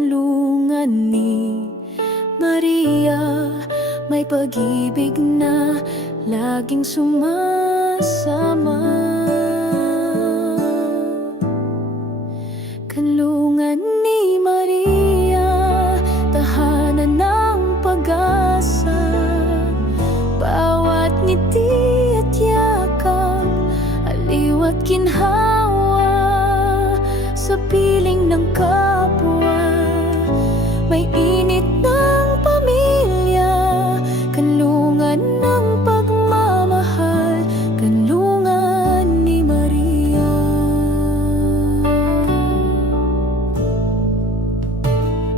kanlungan ni Maria. May pag-ibig na laging sumasama. Kanlungan ni Maria, tahanan ng pag-asa. Bawat ngiti at yakap, aliw at ginhawa. Sa piling ng kapwa, may init ng pamilya. Kanlungan ng pagmamahal, kanlungan ni Maria.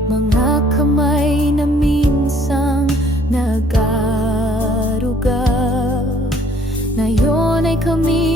Mga kamay na minsang nag-aruga, ngayon ay kami